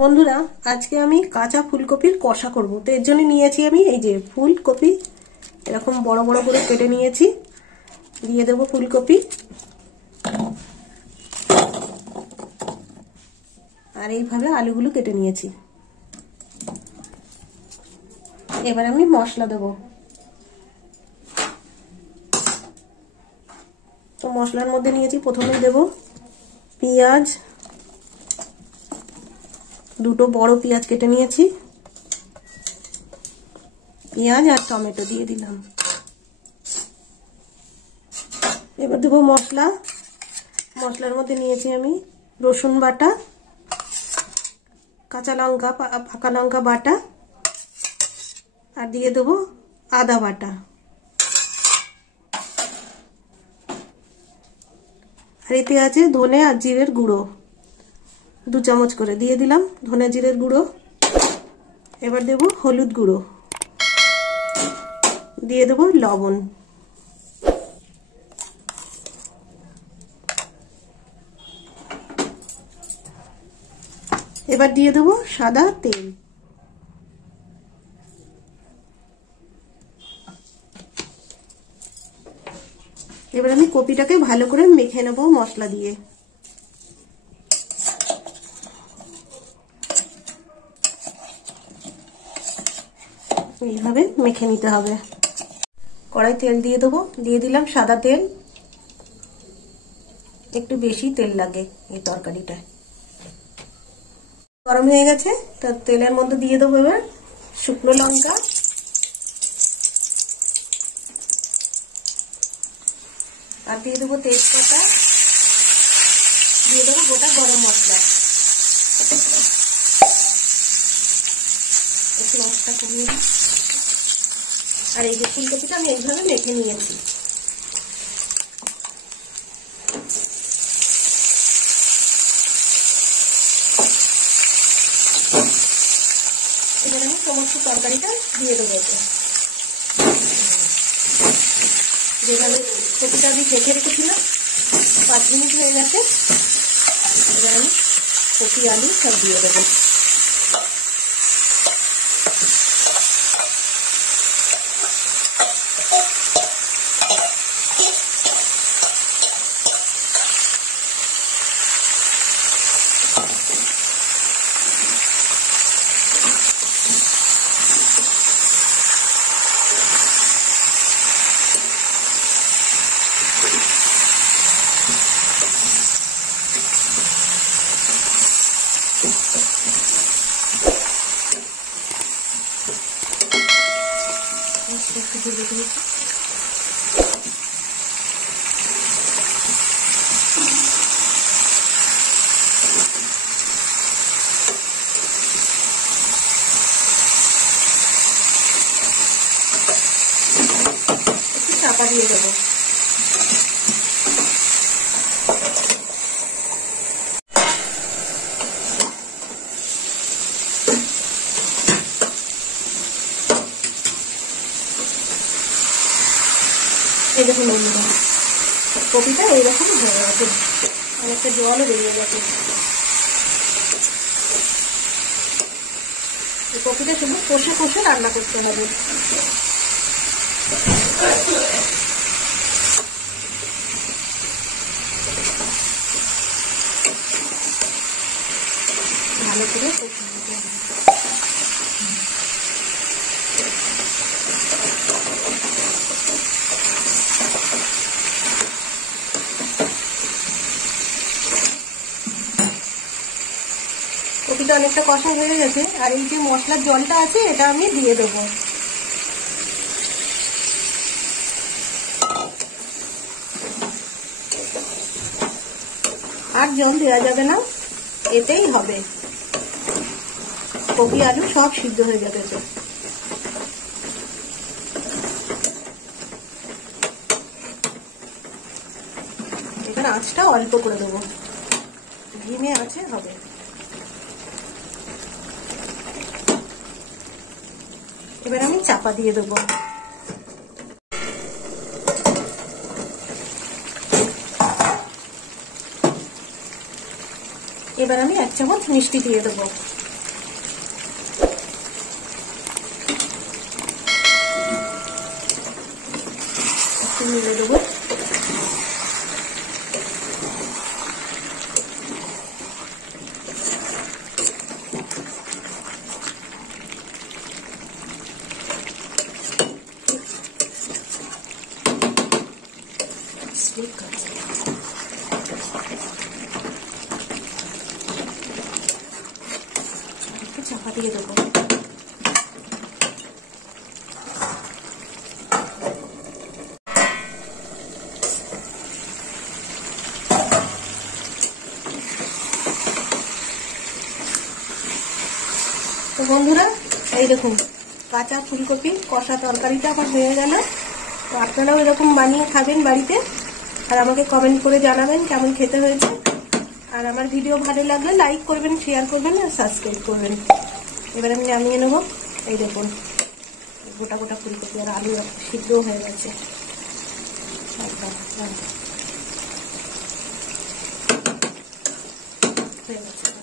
বন্ধুরা, আজকে আমি কাঁচা ফুলকপির কষা করব। তো এর জন্য নিয়েছি আমি এই যে ফুলকপি, এরকম বড় বড় করে কেটে নিয়েছি। দিয়ে দেব ফুলকপি, আর এইভাবে আলুগুলো কেটে নিয়েছি। এবার আমি মশলা দেব। তো মশলার মধ্যে নিয়েছি, প্রথমে দেব পেঁয়াজ, দুটো বড় পেঁয়াজ কেটে নিয়েছি। পেঁয়াজ আর টমেটো দিয়ে দিলাম। এবার দেবো মশলা। মশলার মধ্যে নিয়েছি আমি রসুন বাটা, কাঁচা লঙ্কা, পাকা লঙ্কা বাটা, আর দিয়ে দেবো আদা বাটা। আর এতে আছে ধনে আর জিরের গুঁড়ো, 2 চামচ করে দিয়ে দিলাম ধনে জিরের গুঁড়ো। এবার দেব হলুদ গুঁড়ো, দিয়ে দেব লবণ। এবার দিয়ে দেব সাদা তেল। এবার আমি কপিটাকে ভালো করে মেখে নেব মশলা দিয়ে। এইভাবে মেখে নিতে হবে। কড়াই তেল দিয়ে দেবো, দিয়ে দিলাম সাদা তেল। একটু বেশি তেল লাগে এই তরকারিটায়। গরম হয়ে গেছে, তো তেলের মধ্যে দিয়ে দেবো এবার শুকনো লঙ্কা, আর দিয়ে দেবো তেজপাতা, দিয়ে দেবো গোটা গরম মশলা। একটু মশলা কমিয়ে দিই। আর এই যে ফুলকপিটা আমি এইভাবে মেখে নিয়েছি। এবার আমি সমস্ত তরকারিটা দিয়ে দেবো। যেভাবে কপিটা আমি ঢেকে রেখেছিলাম, 5 মিনিট হয়ে গেছে। এবার আমি কপি আলু সব দিয়ে দেবো। চাপা দিয়ে দেবো। এই দেখুন কপিটা এইরকম হয়ে গেছে, অনেকটা জলও বেরিয়ে গেছে। এই কপিটা শুধু কষে কষে রান্না করতে হবে। ভালো করে কষে নিতে হবে। কপিটা অনেকটা কষা হয়ে গেছে, আর এই যে মশলার জলটা আছে এটা আমি দিয়ে দেবো। আর জল দেওয়া যাবে না, এতেই হবে। কপি আলু সব সিদ্ধ হয়ে গেছে। এবার আঁচটা অল্প করে দেবো, ধিমে আঁচে হবে। এবার আমি চাপা দিয়ে দেবো। এবার আমি 1 চামচ মিষ্টি দিয়ে দেবো। মিলে দেবো। চাপা দিয়ে দেবো। তো বন্ধুরা এই দেখুন কাঁচা ফুলকপি কষা তরকারিটা আমার হয়ে গেল। তো আপনারাও এরকম বানিয়ে খাবেন বাড়িতে, আর আমাকে কমেন্ট করে জানাবেন কেমন খেতে হয়েছে। আর আমার ভিডিও ভালো লাগলে লাইক করবেন, শেয়ার করবেন আর সাবস্ক্রাইব করবেন। এবার আমি নামিয়ে নেব। এই দেখুন গোটা গোটা ফুলকপি আর আলু সিদ্ধও হয়ে গেছে একদম হয়ে গেছে।